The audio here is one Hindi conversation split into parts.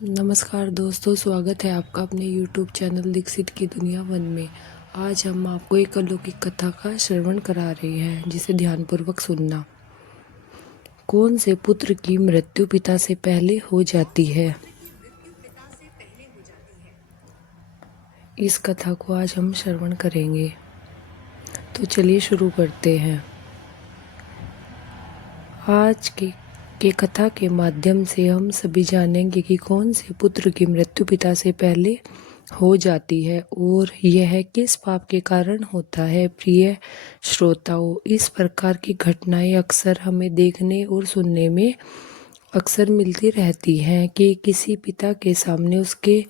नमस्कार दोस्तों, स्वागत है आपका अपने YouTube चैनल दीक्षित की दुनिया वन में। आज हम आपको एक अलौकिक कथा का श्रवण करा रहे हैं, जिसे ध्यानपूर्वक सुनना। कौन से पुत्र की मृत्यु पिता से पहले हो जाती है? इस कथा को आज हम श्रवण करेंगे, तो चलिए शुरू करते हैं। आज के कथा के माध्यम से हम सभी जानेंगे कि कौन से पुत्र की मृत्यु पिता से पहले हो जाती है और यह किस पाप के कारण होता है। प्रिय श्रोताओं, इस प्रकार की घटनाएं अक्सर हमें देखने और सुनने में अक्सर मिलती रहती हैं कि किसी पिता के सामने उसके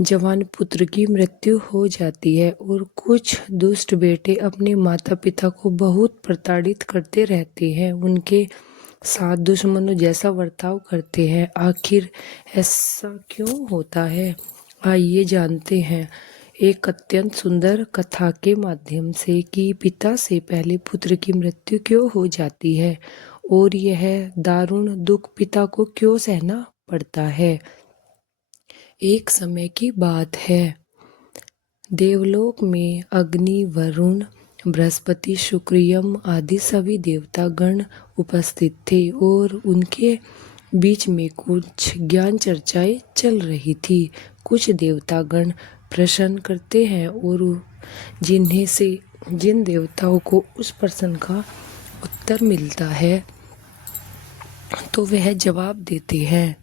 जवान पुत्र की मृत्यु हो जाती है और कुछ दुष्ट बेटे अपने माता पिता को बहुत प्रताड़ित करते रहते हैं, उनके साथ दुश्मनों जैसा बर्ताव करते हैं। आखिर ऐसा क्यों होता है? आइए जानते हैं एक अत्यंत सुंदर कथा के माध्यम से कि पिता से पहले पुत्र की मृत्यु क्यों हो जाती है और यह दारुण दुख पिता को क्यों सहना पड़ता है। एक समय की बात है, देवलोक में अग्नि, वरुण, बृहस्पति, शुक्र, यम आदि सभी देवता गण उपस्थित थे और उनके बीच में कुछ ज्ञान चर्चाएं चल रही थी। कुछ देवता गण प्रश्न करते हैं और जिन देवताओं को उस प्रश्न का उत्तर मिलता है तो वह जवाब देते हैं।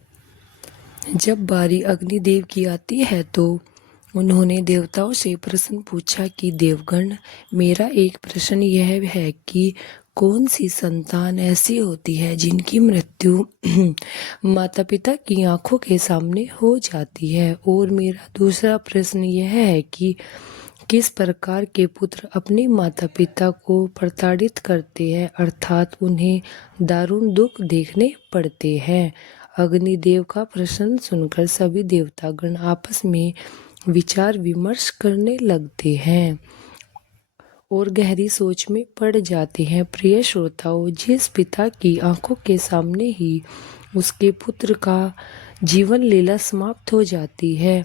जब बारी अग्निदेव की आती है तो उन्होंने देवताओं से प्रश्न पूछा कि देवगण, मेरा एक प्रश्न यह है कि कौन सी संतान ऐसी होती है जिनकी मृत्यु माता पिता की आंखों के सामने हो जाती है। और मेरा दूसरा प्रश्न यह है कि किस प्रकार के पुत्र अपने माता पिता को प्रताड़ित करते हैं, अर्थात उन्हें दारुण दुख देखने पड़ते हैं। अग्निदेव का प्रश्न सुनकर सभी देवतागण आपस में विचार विमर्श करने लगते हैं और गहरी सोच में पड़ जाते हैं। प्रिय श्रोताओं, जिस पिता की आंखों के सामने ही उसके पुत्र का जीवन लीला समाप्त हो जाती है,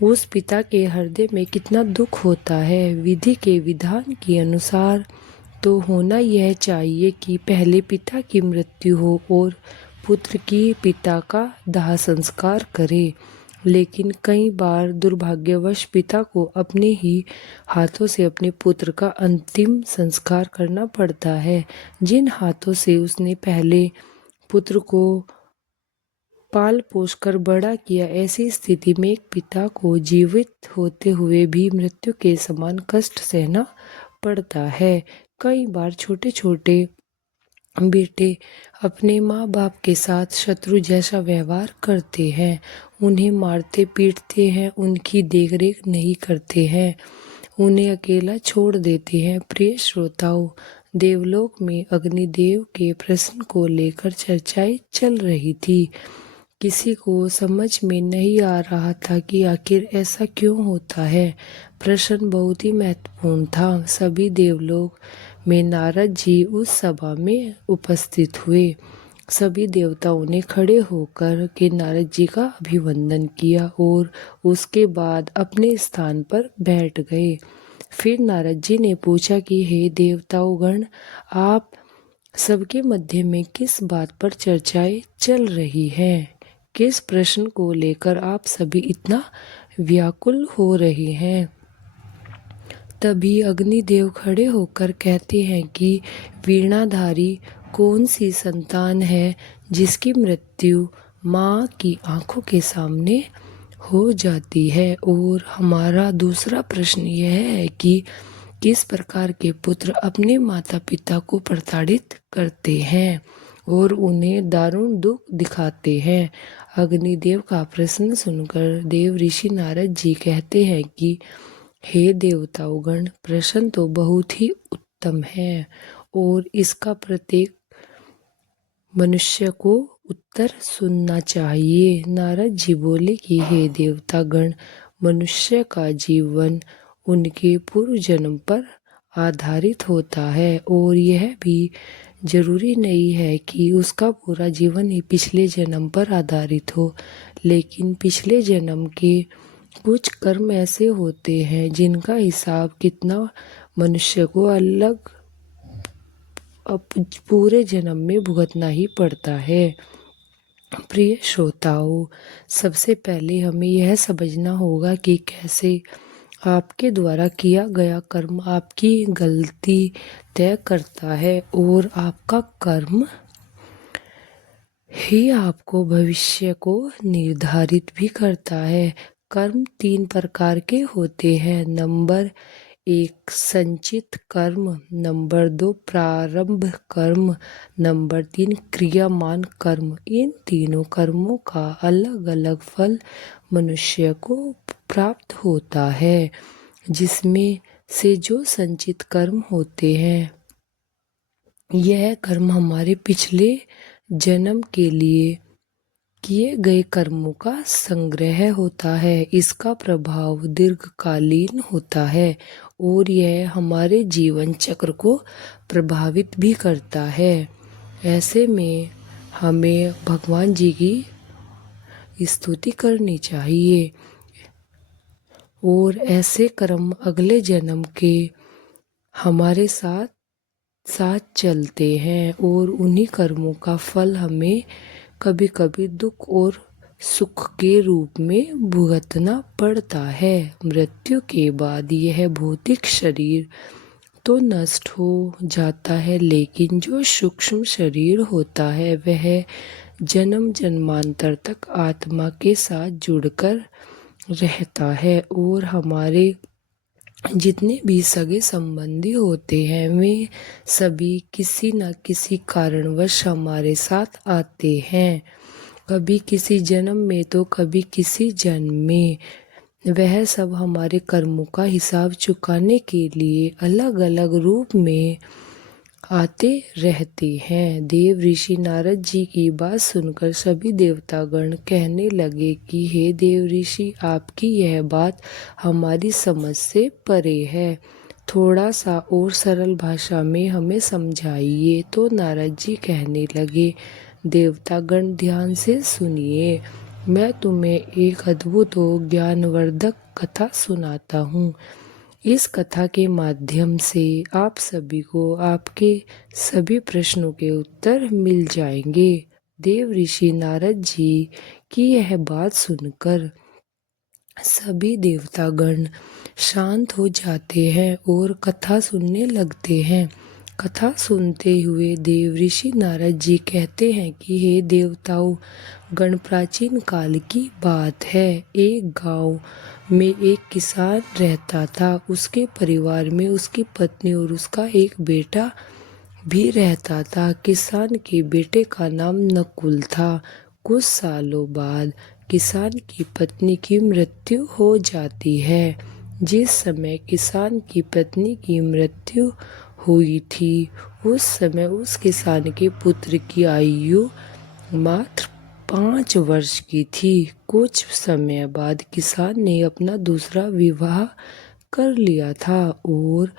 उस पिता के हृदय में कितना दुख होता है। विधि के विधान के अनुसार तो होना यह चाहिए कि पहले पिता की मृत्यु हो और पुत्र की पिता का दाह संस्कार करे, लेकिन कई बार दुर्भाग्यवश पिता को अपने ही हाथों से अपने पुत्र का अंतिम संस्कार करना पड़ता है, जिन हाथों से उसने पहले पुत्र को पाल पोस कर बड़ा किया। ऐसी स्थिति में एक पिता को जीवित होते हुए भी मृत्यु के समान कष्ट सहना पड़ता है। कई बार छोटे छोटे बेटे अपने माँ बाप के साथ शत्रु जैसा व्यवहार करते हैं, उन्हें मारते पीटते हैं, उनकी देखरेख नहीं करते हैं, उन्हें अकेला छोड़ देते हैं। प्रिय श्रोताओं, देवलोक में अग्निदेव के प्रश्न को लेकर चर्चाएं चल रही थी। किसी को समझ में नहीं आ रहा था कि आखिर ऐसा क्यों होता है। प्रश्न बहुत ही महत्वपूर्ण था। सभी देवलोक में नारद जी उस सभा में उपस्थित हुए। सभी देवताओं ने खड़े होकर के नारद जी का अभिवंदन किया और उसके बाद अपने स्थान पर बैठ गए। फिर नारद जी ने पूछा कि हे देवताओं, आप सबके मध्य में किस बात पर चर्चाएं चल रही हैं? किस प्रश्न को लेकर आप सभी इतना व्याकुल हो रहे हैं? तभी अग्निदेव खड़े होकर कहते हैं कि वीणाधारी कौन सी संतान है जिसकी मृत्यु माँ की आंखों के सामने हो जाती है। और हमारा दूसरा प्रश्न यह है कि किस प्रकार के पुत्र अपने माता पिता को प्रताड़ित करते हैं और उन्हें दारुण दुख दिखाते हैं। अग्निदेव का प्रश्न सुनकर देव ऋषि नारद जी कहते हैं कि हे देवताओं, प्रश्न तो बहुत ही उत्तम है और इसका प्रत्येक मनुष्य को उत्तर सुनना चाहिए। नारद जी बोले कि हे देवतागण, मनुष्य का जीवन उनके पूर्व जन्म पर आधारित होता है और यह भी जरूरी नहीं है कि उसका पूरा जीवन ही पिछले जन्म पर आधारित हो, लेकिन पिछले जन्म के कुछ कर्म ऐसे होते हैं जिनका हिसाब कितना मनुष्य को अलग पूरे जन्म में भुगतना ही पड़ता है। प्रिय श्रोताओं, सबसे पहले हमें यह समझना होगा कि कैसे आपके द्वारा किया गया कर्म आपकी गलती तय करता है और आपका कर्म ही आपको भविष्य को निर्धारित भी करता है। कर्म 3 प्रकार के होते हैं। नंबर 1 संचित कर्म, नंबर 2 प्रारंभ कर्म, नंबर 3 क्रियामान कर्म। इन तीनों कर्मों का अलग अलग फल मनुष्य को प्राप्त होता है, जिसमें से जो संचित कर्म होते हैं, यह कर्म हमारे पिछले जन्म के लिए किए गए कर्मों का संग्रह होता है। इसका प्रभाव दीर्घकालीन होता है और यह हमारे जीवन चक्र को प्रभावित भी करता है। ऐसे में हमें भगवान जी की स्तुति करनी चाहिए और ऐसे कर्म अगले जन्म के हमारे साथ साथ चलते हैं और उन्हीं कर्मों का फल हमें कभी कभी दुख और सुख के रूप में भुगतना पड़ता है। मृत्यु के बाद यह भौतिक शरीर तो नष्ट हो जाता है, लेकिन जो सूक्ष्म शरीर होता है वह जन्म जन्मांतर तक आत्मा के साथ जुड़कर रहता है और हमारे जितने भी सगे संबंधी होते हैं वे सभी किसी न किसी कारणवश हमारे साथ आते हैं, कभी किसी जन्म में तो कभी किसी जन्म में। वह सब हमारे कर्मों का हिसाब चुकाने के लिए अलग अलग रूप में आते रहते हैं। देव ऋषि नारद जी की बात सुनकर सभी देवतागण कहने लगे कि हे देव ऋषि, आपकी यह बात हमारी समझ से परे है, थोड़ा सा और सरल भाषा में हमें समझाइए। तो नारद जी कहने लगे, देवतागण ध्यान से सुनिए, मैं तुम्हें एक अद्भुत और ज्ञानवर्धक कथा सुनाता हूँ। इस कथा के माध्यम से आप सभी को आपके सभी प्रश्नों के उत्तर मिल जाएंगे। देव ऋषि नारद जी की यह बात सुनकर सभी देवतागण शांत हो जाते हैं और कथा सुनने लगते हैं। कथा सुनते हुए देव ऋषि नारद जी कहते हैं कि हे देवताओं गण, प्राचीन काल की बात है। एक गांव में एक किसान रहता था। उसके परिवार में उसकी पत्नी और उसका एक बेटा भी रहता था। किसान के बेटे का नाम नकुल था। कुछ सालों बाद किसान की पत्नी की मृत्यु हो जाती है। जिस समय किसान की पत्नी की मृत्यु हुई थी उस समय उस किसान के पुत्र की आयु मात्र 5 वर्ष की थी। कुछ समय बाद किसान ने अपना दूसरा विवाह कर लिया था और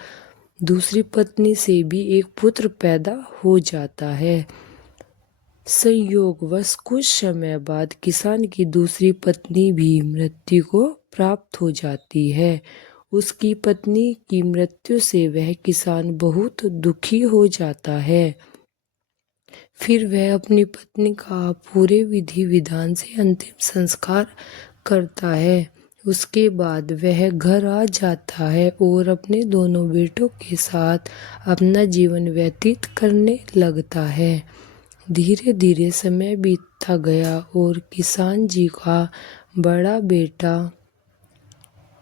दूसरी पत्नी से भी एक पुत्र पैदा हो जाता है। संयोगवश कुछ समय बाद किसान की दूसरी पत्नी भी मृत्यु को प्राप्त हो जाती है। उसकी पत्नी की मृत्यु से वह किसान बहुत दुखी हो जाता है। फिर वह अपनी पत्नी का पूरे विधि विधान से अंतिम संस्कार करता है। उसके बाद वह घर आ जाता है और अपने दोनों बेटों के साथ अपना जीवन व्यतीत करने लगता है। धीरे धीरे समय बीतता गया और किसान जी का बड़ा बेटा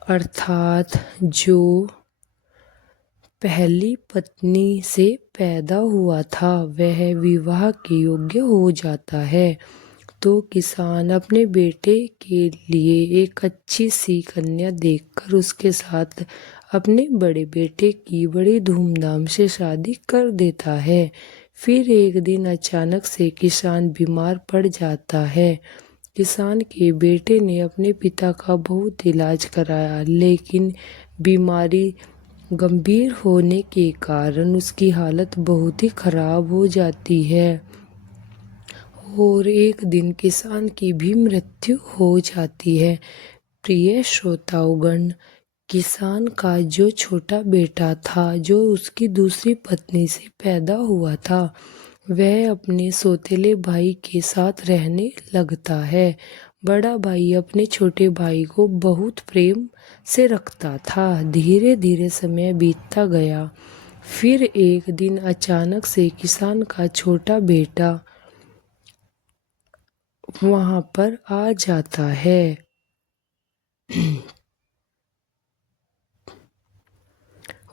अर्थात जो पहली पत्नी से पैदा हुआ था वह विवाह के योग्य हो जाता है। तो किसान अपने बेटे के लिए एक अच्छी सी कन्या देखकर उसके साथ अपने बड़े बेटे की बड़ी धूमधाम से शादी कर देता है। फिर एक दिन अचानक से किसान बीमार पड़ जाता है। किसान के बेटे ने अपने पिता का बहुत इलाज कराया, लेकिन बीमारी गंभीर होने के कारण उसकी हालत बहुत ही खराब हो जाती है और एक दिन किसान की भी मृत्यु हो जाती है। प्रिय श्रोतागण, किसान का जो छोटा बेटा था, जो उसकी दूसरी पत्नी से पैदा हुआ था, वह अपने सौतेले भाई के साथ रहने लगता है। बड़ा भाई अपने छोटे भाई को बहुत प्रेम से रखता था। धीरे धीरे समय बीतता गया। फिर एक दिन अचानक से किसान का छोटा बेटा वहां पर आ जाता है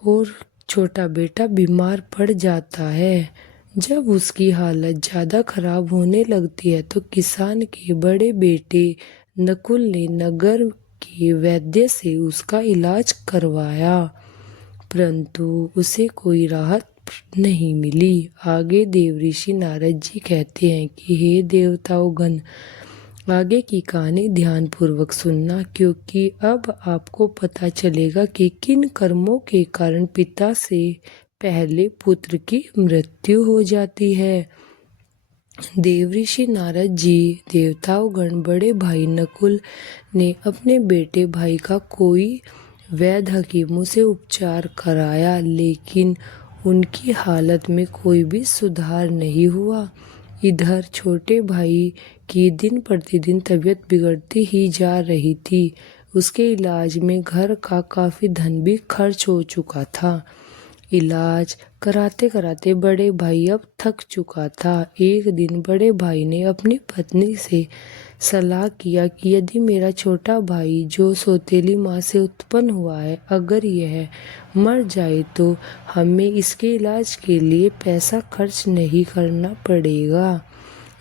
और छोटा बेटा बीमार पड़ जाता है। जब उसकी हालत ज़्यादा खराब होने लगती है तो किसान के बड़े बेटे नकुल ने नगर के वैद्य से उसका इलाज करवाया, परंतु उसे कोई राहत नहीं मिली। आगे देवऋषि नारद जी कहते हैं कि हे देवताओं, आगे की कहानी ध्यानपूर्वक सुनना, क्योंकि अब आपको पता चलेगा कि किन कर्मों के कारण पिता से पहले पुत्र की मृत्यु हो जाती है। देवऋषि नारद जी, देवताओं, बड़े भाई नकुल ने अपने बेटे भाई का कोई वैद्य हकीमों से उपचार कराया, लेकिन उनकी हालत में कोई भी सुधार नहीं हुआ। इधर छोटे भाई की दिन प्रतिदिन तबीयत बिगड़ती ही जा रही थी। उसके इलाज में घर का काफ़ी धन भी खर्च हो चुका था। इलाज कराते कराते बड़े भाई अब थक चुका था। एक दिन बड़े भाई ने अपनी पत्नी से सलाह किया कि यदि मेरा छोटा भाई जो सौतेली माँ से उत्पन्न हुआ है, अगर यह मर जाए तो हमें इसके इलाज के लिए पैसा खर्च नहीं करना पड़ेगा।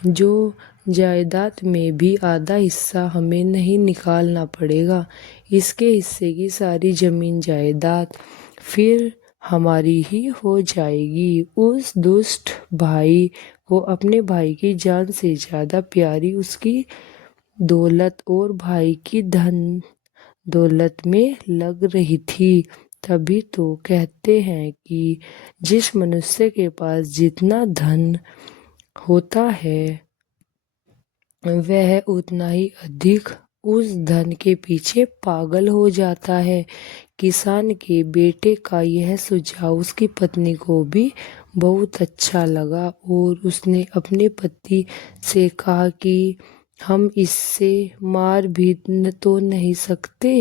जो जायदाद में भी आधा हिस्सा हमें नहीं निकालना पड़ेगा। इसके हिस्से की सारी जमीन जायदाद फिर हमारी ही हो जाएगी। उस दुष्ट भाई को अपने भाई की जान से ज़्यादा प्यारी उसकी दौलत और भाई की धन दौलत में लग रही थी। तभी तो कहते हैं कि जिस मनुष्य के पास जितना धन होता है वह उतना ही अधिक उस धन के पीछे पागल हो जाता है। किसान के बेटे का यह सुझाव उसकी पत्नी को भी बहुत अच्छा लगा और उसने अपने पति से कहा कि हम इससे मार भी तो नहीं सकते।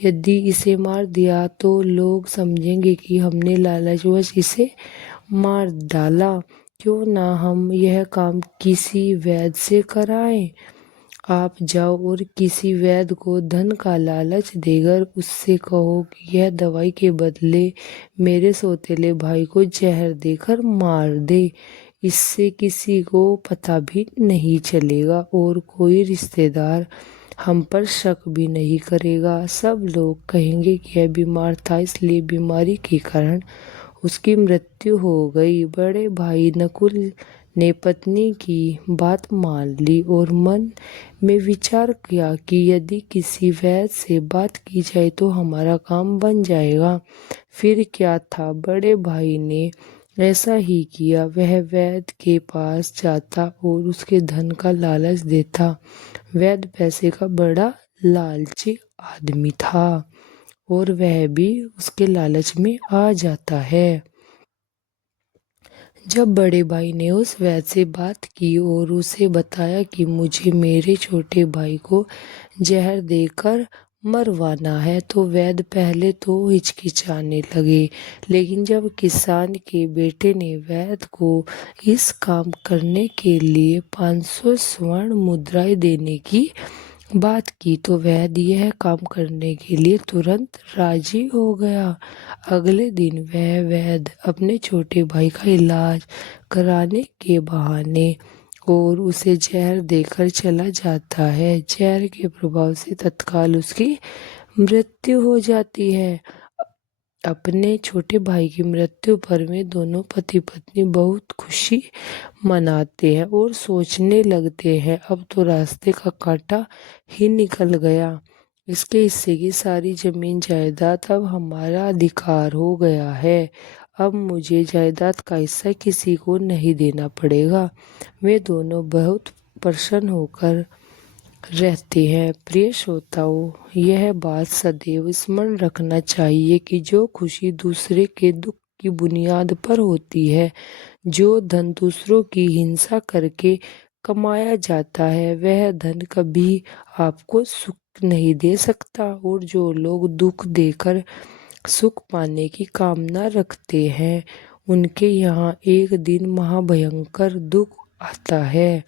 यदि इसे मार दिया तो लोग समझेंगे कि हमने लालचवश इसे मार डाला। क्यों ना हम यह काम किसी वैद्य से कराएं। आप जाओ और किसी वैद्य को धन का लालच देकर उससे कहो कि यह दवाई के बदले मेरे सौतेले भाई को जहर देकर मार दे। इससे किसी को पता भी नहीं चलेगा और कोई रिश्तेदार हम पर शक भी नहीं करेगा। सब लोग कहेंगे कि यह बीमार था, इसलिए बीमारी के कारण उसकी मृत्यु हो गई। बड़े भाई नकुल ने पत्नी की बात मान ली और मन में विचार किया कि यदि किसी वैद्य से बात की जाए तो हमारा काम बन जाएगा। फिर क्या था, बड़े भाई ने ऐसा ही किया। वह वैद्य के पास जाता और उसके धन का लालच देता। वैद्य पैसे का बड़ा लालची आदमी था और वह भी उसके लालच में आ जाता है। जब बड़े भाई ने उस वैद्य से बात की और उसे बताया कि मुझे मेरे छोटे भाई को जहर देकर मरवाना है, तो वैद्य पहले तो हिचकिचाने लगे, लेकिन जब किसान के बेटे ने वैद्य को इस काम करने के लिए 500 स्वर्ण मुद्राएं देने की बात की तो वैद्य यह काम करने के लिए तुरंत राजी हो गया। अगले दिन वह वैद्य अपने छोटे भाई का इलाज कराने के बहाने और उसे जहर देकर चला जाता है। जहर के प्रभाव से तत्काल उसकी मृत्यु हो जाती है। अपने छोटे भाई की मृत्यु पर वे दोनों पति पत्नी बहुत खुशी मनाते हैं और सोचने लगते हैं अब तो रास्ते का कांटा ही निकल गया। इसके हिस्से की सारी जमीन जायदाद अब हमारा अधिकार हो गया है। अब मुझे जायदाद का हिस्सा किसी को नहीं देना पड़ेगा। वे दोनों बहुत प्रसन्न होकर रहते हैं। प्रिय श्रोताओ, यह बात सदैव स्मरण रखना चाहिए कि जो खुशी दूसरे के दुख की बुनियाद पर होती है, जो धन दूसरों की हिंसा करके कमाया जाता है, वह धन कभी आपको सुख नहीं दे सकता। और जो लोग दुख देकर सुख पाने की कामना रखते हैं, उनके यहाँ एक दिन महाभयंकर दुख आता है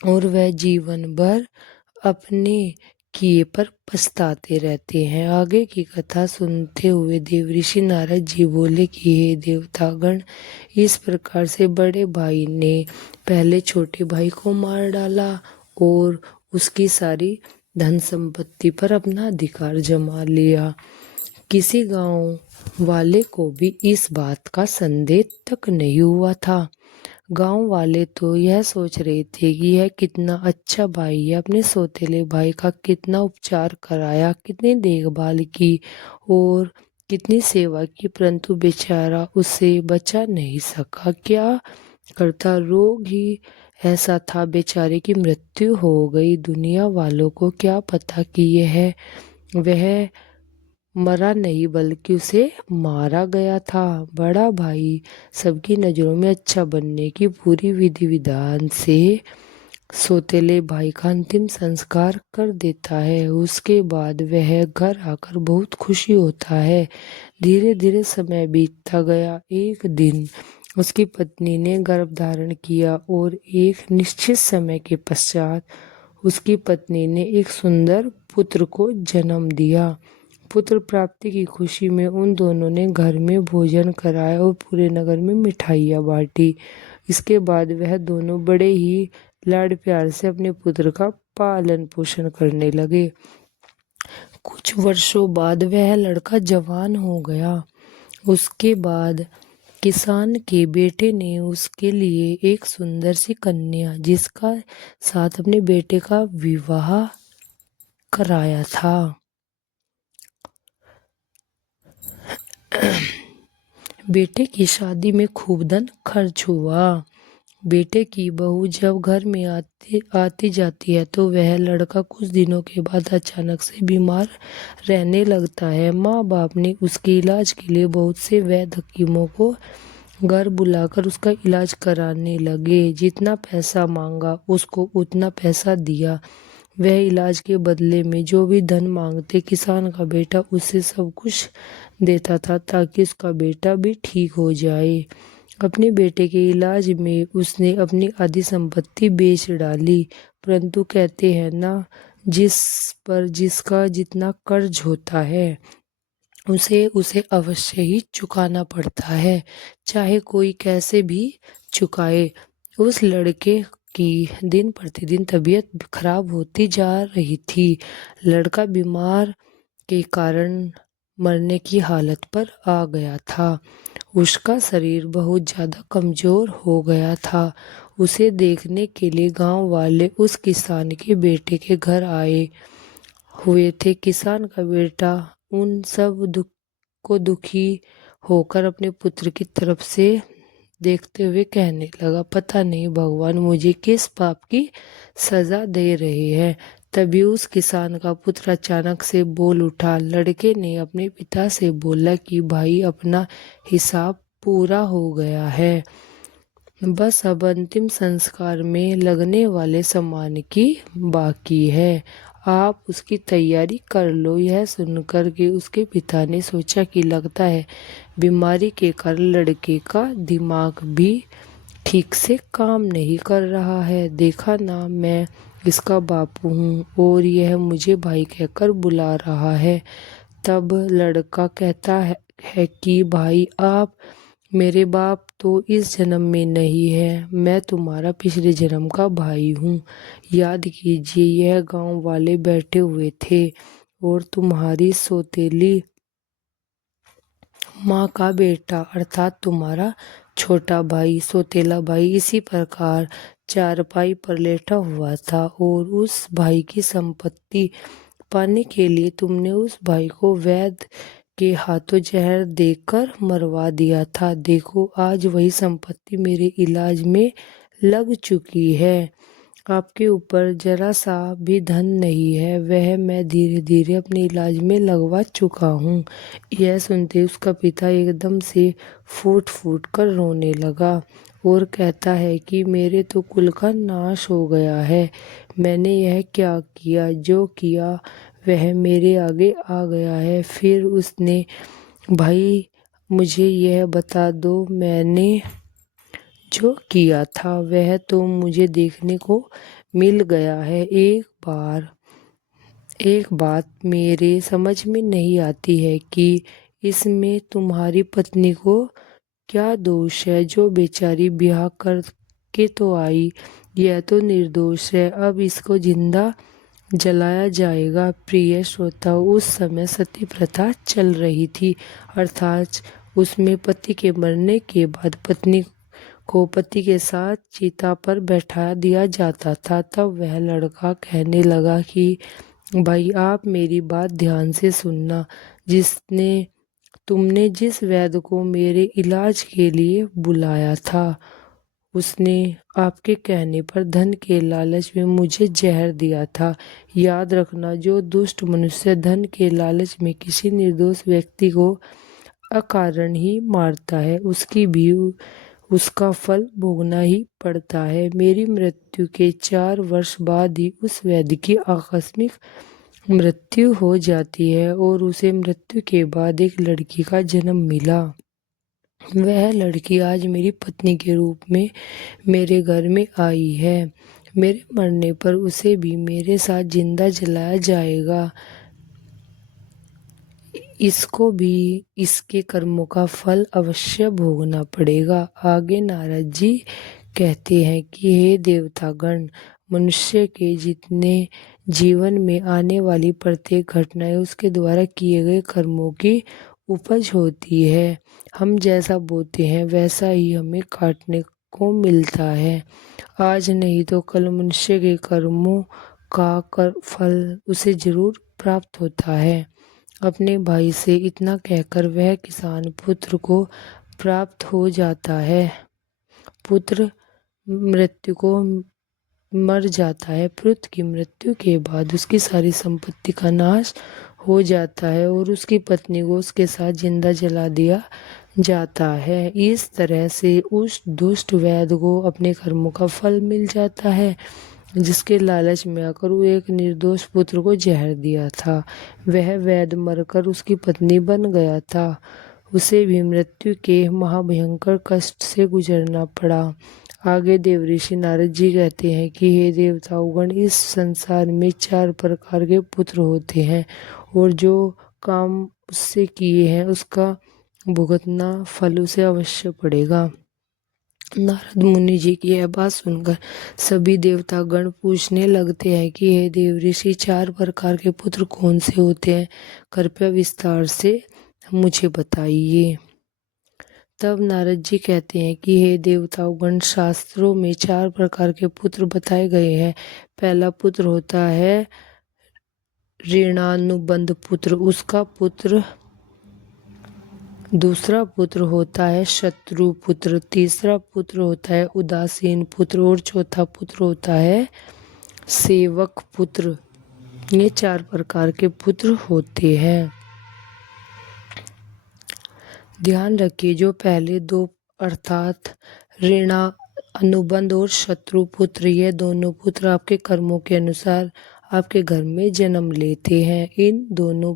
और वह जीवन भर अपने किए पर पछताते रहते हैं। आगे की कथा सुनते हुए देवऋषि नारद जी बोले कि हे देवतागण, इस प्रकार से बड़े भाई ने पहले छोटे भाई को मार डाला और उसकी सारी धन संपत्ति पर अपना अधिकार जमा लिया। किसी गांव वाले को भी इस बात का संदेह तक नहीं हुआ था। गांव वाले तो यह सोच रहे थे कि यह कितना अच्छा भाई है, अपने सौतेले भाई का कितना उपचार कराया, कितनी देखभाल की और कितनी सेवा की, परंतु बेचारा उससे बचा नहीं सका। क्या करता, रोग ही ऐसा था, बेचारे की मृत्यु हो गई। दुनिया वालों को क्या पता कि वह मरा नहीं बल्कि उसे मारा गया था। बड़ा भाई सबकी नज़रों में अच्छा बनने की पूरी विधि विधान से सौतेले भाई का अंतिम संस्कार कर देता है। उसके बाद वह घर आकर बहुत खुशी होता है। धीरे धीरे समय बीतता गया। एक दिन उसकी पत्नी ने गर्भ धारण किया और एक निश्चित समय के पश्चात उसकी पत्नी ने एक सुंदर पुत्र को जन्म दिया। पुत्र प्राप्ति की खुशी में उन दोनों ने घर में भोजन कराया और पूरे नगर में मिठाइयाँ बांटी। इसके बाद वह दोनों बड़े ही लाड प्यार से अपने पुत्र का पालन पोषण करने लगे। कुछ वर्षों बाद वह लड़का जवान हो गया। उसके बाद किसान के बेटे ने उसके लिए एक सुंदर सी कन्या जिसका साथ अपने बेटे का विवाह कराया था। बेटे की शादी में खूब धन खर्च हुआ। बेटे की बहू जब घर में आती जाती है तो वह लड़का कुछ दिनों के बाद अचानक से बीमार रहने लगता है। माँ बाप ने उसके इलाज के लिए बहुत से वैद्य हकीमों को घर बुलाकर उसका इलाज कराने लगे। जितना पैसा मांगा उसको उतना पैसा दिया। वह इलाज के बदले में जो भी धन मांगते किसान का बेटा उससे सब कुछ देता था ताकि उसका बेटा भी ठीक हो जाए। अपने बेटे के इलाज में उसने अपनी आधी संपत्ति बेच डाली, परंतु कहते हैं ना, जिस पर जिसका जितना कर्ज होता है उसे उसे अवश्य ही चुकाना पड़ता है, चाहे कोई कैसे भी चुकाए। उस लड़के की दिन प्रतिदिन तबीयत खराब होती जा रही थी। लड़का बीमार के कारण मरने की हालत पर आ गया था। उसका शरीर बहुत ज़्यादा कमज़ोर हो गया था। उसे देखने के लिए गांव वाले उस किसान के बेटे के घर आए हुए थे। किसान का बेटा उन सब दुखी होकर अपने पुत्र की तरफ से देखते हुए कहने लगा, पता नहीं भगवान मुझे किस पाप की सजा दे रहे हैं। तभी उस किसान का पुत्र अचानक से बोल उठा। लड़के ने अपने पिता से बोला कि भाई, अपना हिसाब पूरा हो गया है, बस अब अंतिम संस्कार में लगने वाले सामान की बाकी है, आप उसकी तैयारी कर लो। यह सुनकर के उसके पिता ने सोचा कि लगता है बीमारी के कारण लड़के का दिमाग भी ठीक से काम नहीं कर रहा है। देखा ना, मैं इसका बापू हूँ और यह मुझे भाई कहकर बुला रहा है। तब लड़का कहता है कि भाई, आप मेरे बाप तो इस जन्म में नहीं है, मैं तुम्हारा पिछले जन्म का भाई हूँ। याद कीजिए, यह गांव वाले बैठे हुए थे और तुम्हारी सौतेली माँ का बेटा अर्थात तुम्हारा छोटा भाई, सौतेला भाई, इसी प्रकार चारपाई पर लेटा हुआ था और उस भाई की संपत्ति पाने के लिए तुमने उस भाई को वैद्य के हाथों जहर देकर मरवा दिया था। देखो आज वही संपत्ति मेरे इलाज में लग चुकी है। आपके ऊपर जरा सा भी धन नहीं है, वह मैं धीरे धीरे अपने इलाज में लगवा चुका हूँ। यह सुनते उसका पिता एकदम से फूट फूट कर रोने लगा और कहता है कि मेरे तो कुल का नाश हो गया है। मैंने यह क्या किया? जो किया वह मेरे आगे आ गया है। फिर उसने, भाई मुझे यह बता दो, मैंने जो किया था वह तो मुझे देखने को मिल गया है। एक बात मेरे समझ में नहीं आती है कि इसमें तुम्हारी पत्नी को क्या दोष है? जो बेचारी ब्याह करके तो आई, यह तो निर्दोष है। अब इसको जिंदा जलाया जाएगा। प्रिय श्रोता, उस समय सती प्रथा चल रही थी, अर्थात उसमें पति के मरने के बाद पत्नी को पति के साथ चिता पर बैठा दिया जाता था। तब वह लड़का कहने लगा कि भाई आप मेरी बात ध्यान से सुनना। तुमने जिस वैद्य को मेरे इलाज के लिए बुलाया था, उसने आपके कहने पर धन के लालच में मुझे जहर दिया था। याद रखना, जो दुष्ट मनुष्य धन के लालच में किसी निर्दोष व्यक्ति को अकारण ही मारता है, उसका फल भोगना ही पड़ता है। मेरी मृत्यु के 4 वर्ष बाद ही उस वैद्य की आकस्मिक मृत्यु हो जाती है और उसे मृत्यु के बाद एक लड़की का जन्म मिला। वह लड़की आज मेरी पत्नी के रूप में मेरे घर में आई है। मेरे मरने पर उसे भी मेरे साथ जिंदा जलाया जाएगा। इसको भी इसके कर्मों का फल अवश्य भोगना पड़ेगा। आगे नारद जी कहते हैं कि हे देवतागण, मनुष्य के जितने जीवन में आने वाली प्रत्येक घटनाएं उसके द्वारा किए गए कर्मों की उपज होती है। हम जैसा बोते हैं वैसा ही हमें काटने को मिलता है। आज नहीं तो कल मनुष्य के कर्मों का फल उसे जरूर प्राप्त होता है। अपने भाई से इतना कहकर वह किसान पुत्र को प्राप्त हो जाता है। पुत्र मृत्यु को मर जाता है। पुत्र की मृत्यु के बाद उसकी सारी संपत्ति का नाश हो जाता है और उसकी पत्नी को उसके साथ जिंदा जला दिया जाता है। इस तरह से उस दुष्ट वैद्य को अपने कर्मों का फल मिल जाता है, जिसके लालच में आकर वो एक निर्दोष पुत्र को जहर दिया था। वह वैद्य मरकर उसकी पत्नी बन गया था। उसे भी मृत्यु के महाभयंकर कष्ट से गुजरना पड़ा। आगे देवऋषि नारद जी कहते हैं कि हे देवतागण, इस संसार में 4 प्रकार के पुत्र होते हैं और जो काम उससे किए हैं उसका भुगतना फल उसे अवश्य पड़ेगा। नारद मुनि जी की यह बात सुनकर सभी देवतागण पूछने लगते हैं कि हे देवऋषि, 4 प्रकार के पुत्र कौन से होते हैं? कृपया विस्तार से मुझे बताइए। तब नारद जी कहते हैं कि हे देवतागण, शास्त्रों में 4 प्रकार के पुत्र बताए गए हैं। पहला पुत्र होता है ऋणानुबंध पुत्र, उसका पुत्र। दूसरा पुत्र होता है शत्रु पुत्र, तीसरा पुत्र होता है उदासीन पुत्र और चौथा पुत्र होता है सेवक पुत्र। ये 4 प्रकार के पुत्र होते हैं। ध्यान रखिए, जो पहले 2 अर्थात ऋणा अनुबंध और शत्रु पुत्र, ये दोनों पुत्र आपके कर्मों के अनुसार आपके घर में जन्म लेते हैं। इन दोनों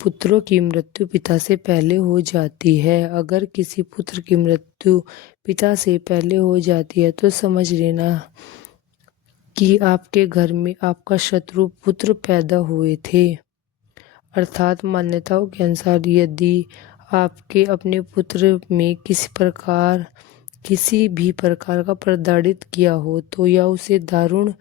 पुत्रों की मृत्यु पिता से पहले हो जाती है। अगर किसी पुत्र की मृत्यु पिता से पहले हो जाती है तो समझ लेना कि आपके घर में आपका शत्रु पुत्र पैदा हुए थे। अर्थात मान्यताओं के अनुसार यदि आपके अपने पुत्र में किसी भी प्रकार का प्रताड़ित किया हो तो या उसे दारुण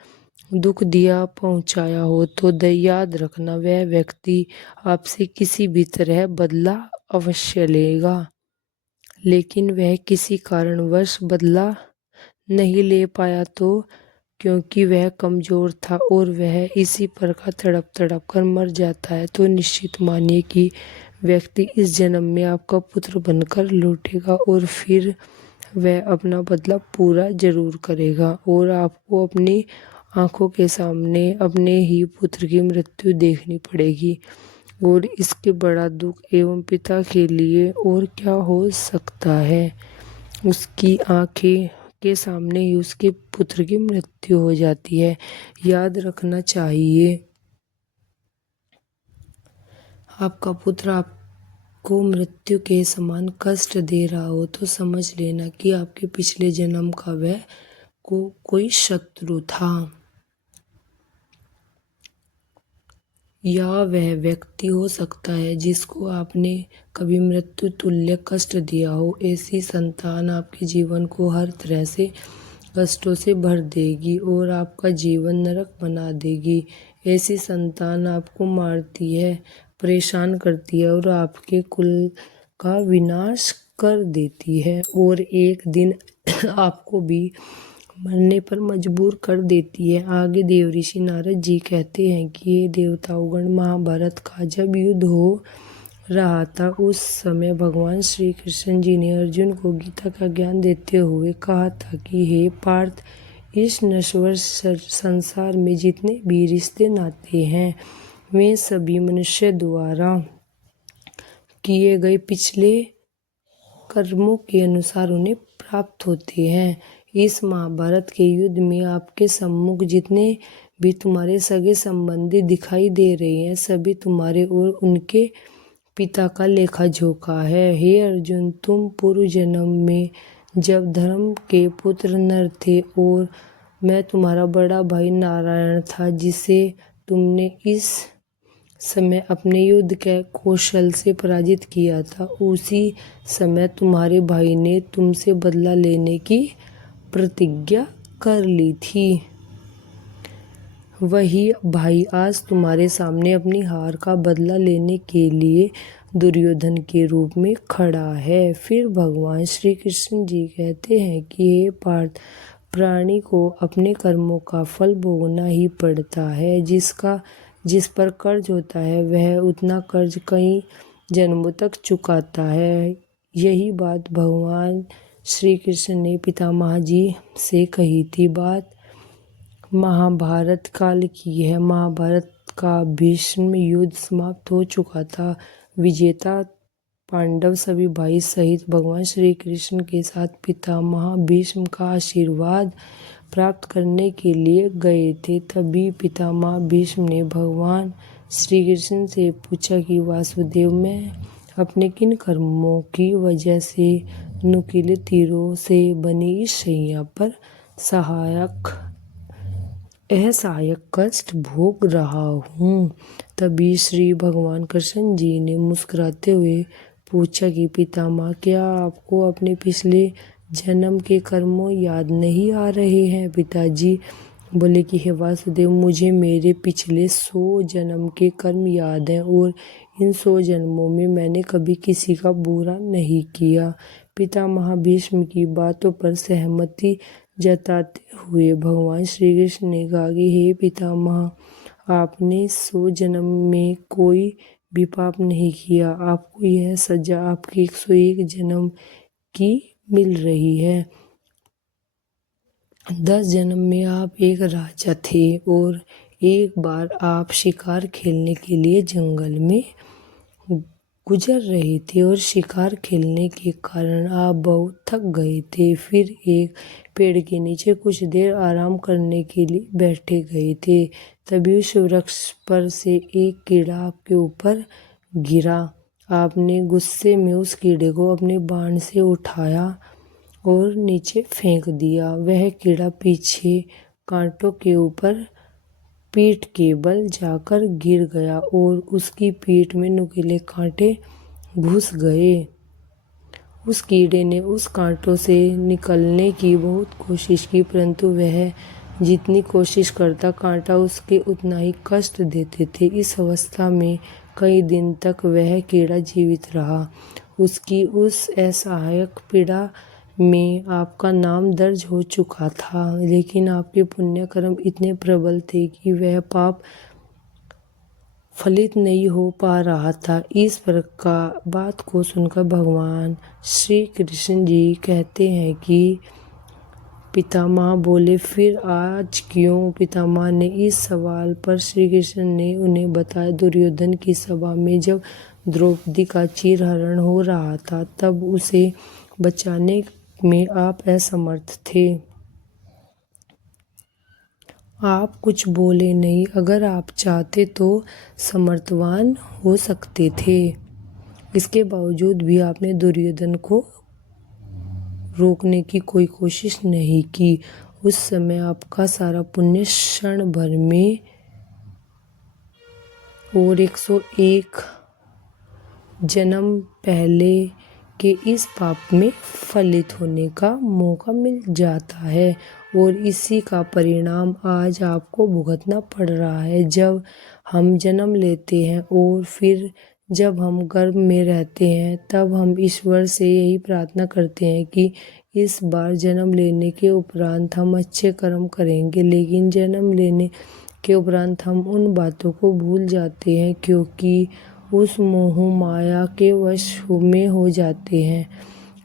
दुख दिया पहुंचाया हो तो याद रखना वह व्यक्ति आपसे किसी भी तरह बदला अवश्य लेगा। लेकिन वह किसी कारणवश बदला नहीं ले पाया तो क्योंकि वह कमज़ोर था और वह इसी प्रकार तड़प तड़प कर मर जाता है, तो निश्चित मानिए कि व्यक्ति इस जन्म में आपका पुत्र बनकर लौटेगा और फिर वह अपना बदला पूरा जरूर करेगा और आपको अपनी आंखों के सामने अपने ही पुत्र की मृत्यु देखनी पड़ेगी। और इसके बड़ा दुख एवं पिता के लिए और क्या हो सकता है। उसकी आंखें के सामने ही उसके पुत्र की मृत्यु हो जाती है। याद रखना चाहिए, आपका पुत्र आपको मृत्यु के समान कष्ट दे रहा हो तो समझ लेना कि आपके पिछले जन्म का वह कोई शत्रु था, या वह व्यक्ति हो सकता है जिसको आपने कभी मृत्यु तुल्य कष्ट दिया हो। ऐसी संतान आपके जीवन को हर तरह से कष्टों से भर देगी और आपका जीवन नरक बना देगी। ऐसी संतान आपको मारती है, परेशान करती है और आपके कुल का विनाश कर देती है और एक दिन आपको भी मरने पर मजबूर कर देती है। आगे देवऋषि नारद जी कहते हैं कि ये देवतागण, महाभारत का जब युद्ध हो रहा था उस समय भगवान श्री कृष्ण जी ने अर्जुन को गीता का ज्ञान देते हुए कहा था कि हे पार्थ, इस नश्वर संसार में जितने भी रिश्ते नाते हैं वे सभी मनुष्य द्वारा किए गए पिछले कर्मों के अनुसार उन्हें प्राप्त होते हैं। इस महाभारत के युद्ध में आपके सम्मुख जितने भी तुम्हारे सगे संबंधी दिखाई दे रहे हैं सभी तुम्हारे और उनके पिता का लेखा जोखा है। हे अर्जुन, तुम पूर्व जन्म में जब धर्म के पुत्र नर थे और मैं तुम्हारा बड़ा भाई नारायण था जिसे तुमने इस समय अपने युद्ध के कौशल से पराजित किया था, उसी समय तुम्हारे भाई ने तुमसे बदला लेने की प्रतिज्ञा कर ली थी। वही भाई आज तुम्हारे सामने अपनी हार का बदला लेने के लिए दुर्योधन के रूप में खड़ा है। फिर भगवान श्री कृष्ण जी कहते हैं कि हे पार्थ, प्राणी को अपने कर्मों का फल भोगना ही पड़ता है। जिस पर कर्ज होता है वह उतना कर्ज कई जन्मों तक चुकाता है। यही बात भगवान श्री कृष्ण ने पितामह जी से कही थी। बात महाभारत काल की है। महाभारत का भीष्म युद्ध समाप्त हो चुका था। विजेता पांडव सभी भाई सहित भगवान श्री कृष्ण के साथ पितामह भीष्म का आशीर्वाद प्राप्त करने के लिए गए थे। तभी पितामह भीष्म ने भगवान श्री कृष्ण से पूछा कि वासुदेव, मैं अपने किन कर्मों की वजह से नुकीले तीरों से बनी इस शैया पर असहायक कष्ट भोग रहा हूँ। तभी श्री भगवान कृष्ण जी ने मुस्कुराते हुए पूछा कि पितामह, क्या आपको अपने पिछले जन्म के कर्मों याद नहीं आ रहे हैं? पिताजी बोले कि हे वासुदेव, मुझे मेरे पिछले 100 जन्म के कर्म याद हैं और इन 100 जन्मों में मैंने कभी किसी का बुरा नहीं किया। पितामह भीष्म की बातों पर सहमति जताते हुए भगवान श्री कृष्ण ने कहा कि हे पितामह, आपने 100 जन्म में कोई भी पाप नहीं किया। आपको यह सजा आपके 101 जन्म की मिल रही है। 10 जन्म में आप एक राजा थे और एक बार आप शिकार खेलने के लिए जंगल में गुजर रहे थे और शिकार खेलने के कारण आप बहुत थक गए थे। फिर एक पेड़ के नीचे कुछ देर आराम करने के लिए बैठे गए थे। तभी उस वृक्ष पर से एक कीड़ा आपके ऊपर गिरा। आपने गुस्से में उस कीड़े को अपने बाण से उठाया और नीचे फेंक दिया। वह कीड़ा पीछे कांटों के ऊपर पीठ के बल जाकर गिर गया और उसकी पीठ में नुकीले कांटे घुस गए। उस कीड़े ने उस कांटों से निकलने की बहुत कोशिश की, परंतु वह जितनी कोशिश करता कांटा उसके उतना ही कष्ट देते थे। इस अवस्था में कई दिन तक वह कीड़ा जीवित रहा। उसकी उस असहायक पीड़ा में आपका नाम दर्ज हो चुका था, लेकिन आपके पुण्य कर्म इतने प्रबल थे कि वह पाप फलित नहीं हो पा रहा था। इस प्रकार बात को सुनकर भगवान श्री कृष्ण जी कहते हैं कि पितामह बोले, फिर आज क्यों? पितामह ने इस सवाल पर श्री कृष्ण ने उन्हें बताया, दुर्योधन की सभा में जब द्रौपदी का चीरहरण हो रहा था, तब उसे बचाने में आप असमर्थ थे। आप कुछ बोले नहीं। अगर आप चाहते तो समर्थवान हो सकते थे। इसके बावजूद भी आपने दुर्योधन को रोकने की कोई कोशिश नहीं की। उस समय आपका सारा पुण्य क्षण भर में और 101 जन्म पहले के इस पाप में फलित होने का मौका मिल जाता है, और इसी का परिणाम आज आपको भुगतना पड़ रहा है। जब हम जन्म लेते हैं और फिर जब हम गर्भ में रहते हैं, तब हम ईश्वर से यही प्रार्थना करते हैं कि इस बार जन्म लेने के उपरांत हम अच्छे कर्म करेंगे, लेकिन जन्म लेने के उपरांत हम उन बातों को भूल जाते हैं, क्योंकि उस मोह माया के वश में हो जाते हैं।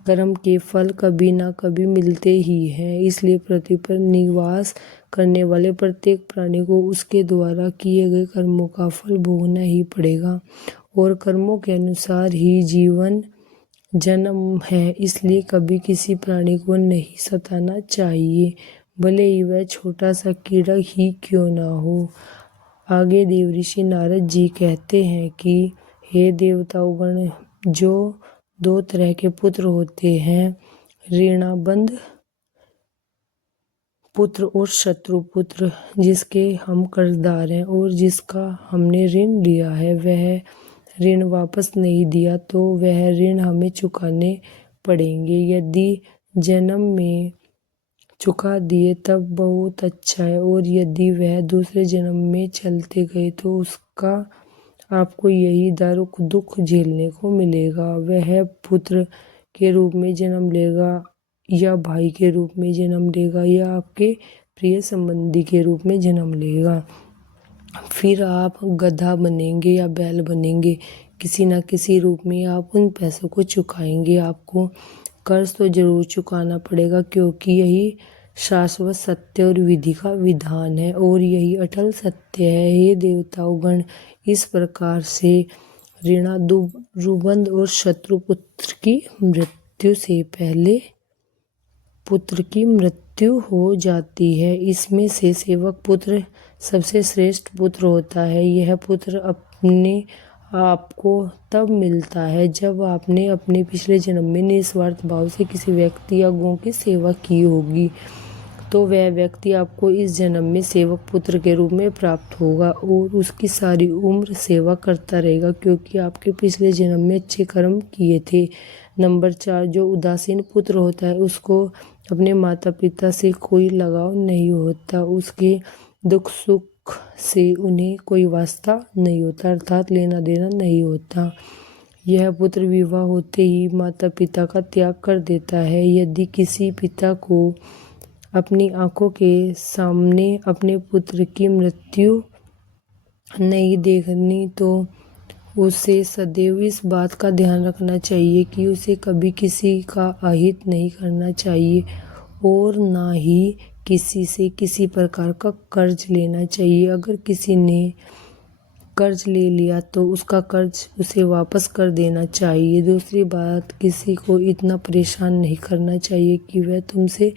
कर्म के फल कभी ना कभी मिलते ही हैं, इसलिए पृथ्वी पर निवास करने वाले प्रत्येक प्राणी को उसके द्वारा किए गए कर्मों का फल भोगना ही पड़ेगा, और कर्मों के अनुसार ही जीवन जन्म है। इसलिए कभी किसी प्राणी को नहीं सताना चाहिए, भले ही वह छोटा सा कीड़ा ही क्यों ना हो। आगे देवऋषि नारद जी कहते हैं कि हे देवतागण, जो दो तरह के पुत्र होते हैं, ऋणाबंध पुत्र और शत्रु पुत्र। जिसके हम कर्जदार हैं और जिसका हमने ऋण लिया है, वह ऋण वापस नहीं दिया तो वह ऋण हमें चुकाने पड़ेंगे। यदि जन्म में चुका दिए तब बहुत अच्छा है, और यदि वह दूसरे जन्म में चलते गए तो उसका आपको यही दुख झेलने को मिलेगा। वह पुत्र के रूप में जन्म लेगा, या भाई के रूप में जन्म लेगा, या आपके प्रिय संबंधी के रूप में जन्म लेगा। फिर आप गधा बनेंगे या बैल बनेंगे, किसी न किसी रूप में आप उन पैसों को चुकाएंगे। आपको कर्ज तो जरूर चुकाना पड़ेगा, क्योंकि यही शाश्वत सत्य और विधि का विधान है, और यही अटल सत्य है। हे देवतागण, इस प्रकार से ऋणानुबंध और शत्रु पुत्र की मृत्यु से पहले पुत्र की मृत्यु हो जाती है। इसमें से सेवक पुत्र सबसे श्रेष्ठ पुत्र होता है। यह पुत्र अपने आपको तब मिलता है जब आपने अपने पिछले जन्म में निस्वार्थ भाव से किसी व्यक्ति या गौ की सेवा की होगी, तो वह व्यक्ति आपको इस जन्म में सेवक पुत्र के रूप में प्राप्त होगा और उसकी सारी उम्र सेवा करता रहेगा, क्योंकि आपके पिछले जन्म में अच्छे कर्म किए थे। नंबर 4, जो उदासीन पुत्र होता है, उसको अपने माता पिता से कोई लगाव नहीं होता। उसके दुख सुख से उन्हें कोई वास्ता नहीं होता, अर्थात लेना देना नहीं होता। यह पुत्र विवाह होते ही माता पिता का त्याग कर देता है। यदि किसी पिता को अपनी आंखों के सामने अपने पुत्र की मृत्यु नहीं देखनी, तो उसे सदैव इस बात का ध्यान रखना चाहिए कि उसे कभी किसी का अहित नहीं करना चाहिए, और ना ही किसी से किसी प्रकार का कर्ज लेना चाहिए। अगर किसी ने कर्ज ले लिया तो उसका कर्ज उसे वापस कर देना चाहिए। दूसरी बात, किसी को इतना परेशान नहीं करना चाहिए कि वह तुमसे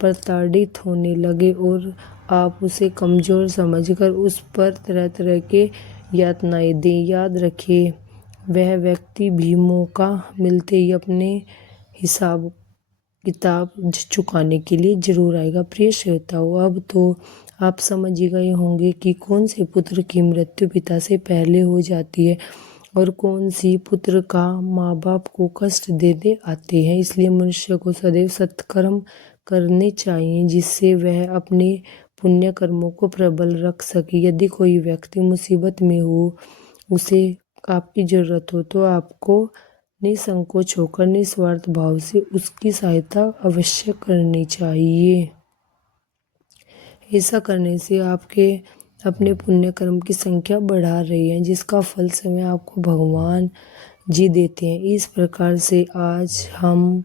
प्रताड़ित होने लगे और आप उसे कमज़ोर समझकर उस पर तरह तरह के यातनाएं दें। याद रखें, वह व्यक्ति भी मौका मिलते ही अपने हिसाब किताब चुकाने के लिए जरूर आएगा। प्रिय श्रोताओं, अब तो आप समझ ही गए होंगे कि कौन से पुत्र की मृत्यु पिता से पहले हो जाती है और कौन सी पुत्र का माँ बाप को कष्ट देते आते हैं। इसलिए मनुष्य को सदैव सत्कर्म करने चाहिए, जिससे वह अपने पुण्य कर्मों को प्रबल रख सके। यदि कोई व्यक्ति मुसीबत में हो, उसे आपकी ज़रूरत हो, तो आपको निसंकोच होकर निस्वार्थ भाव से उसकी सहायता अवश्य करनी चाहिए। ऐसा करने से आपके अपने पुण्य कर्म की संख्या बढ़ा रही है, जिसका फल समय आपको भगवान जी देते हैं। इस प्रकार से आज हम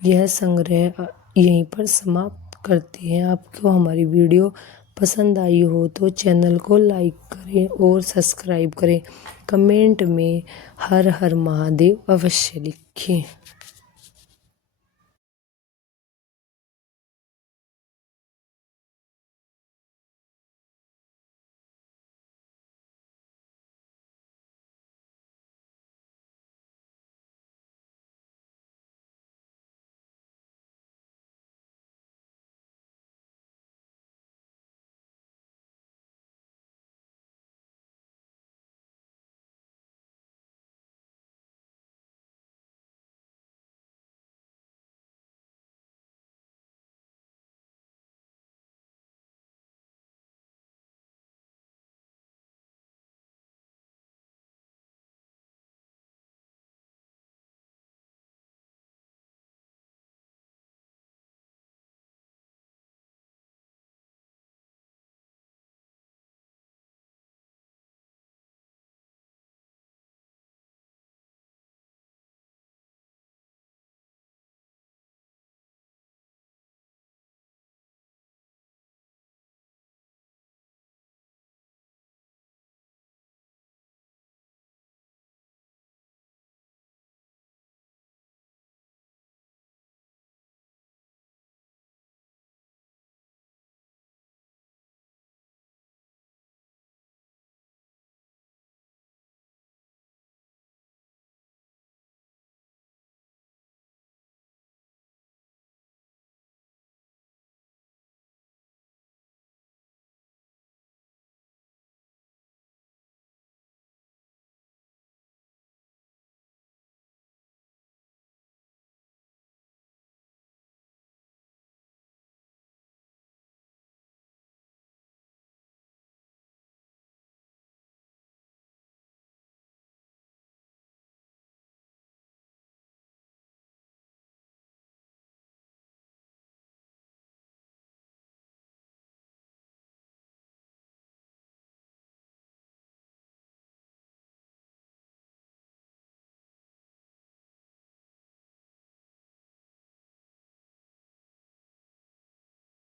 यह संग्रह यहीं पर समाप्त करते हैं। आपको हमारी वीडियो पसंद आई हो तो चैनल को लाइक करें और सब्सक्राइब करें। कमेंट में हर हर महादेव अवश्य लिखें।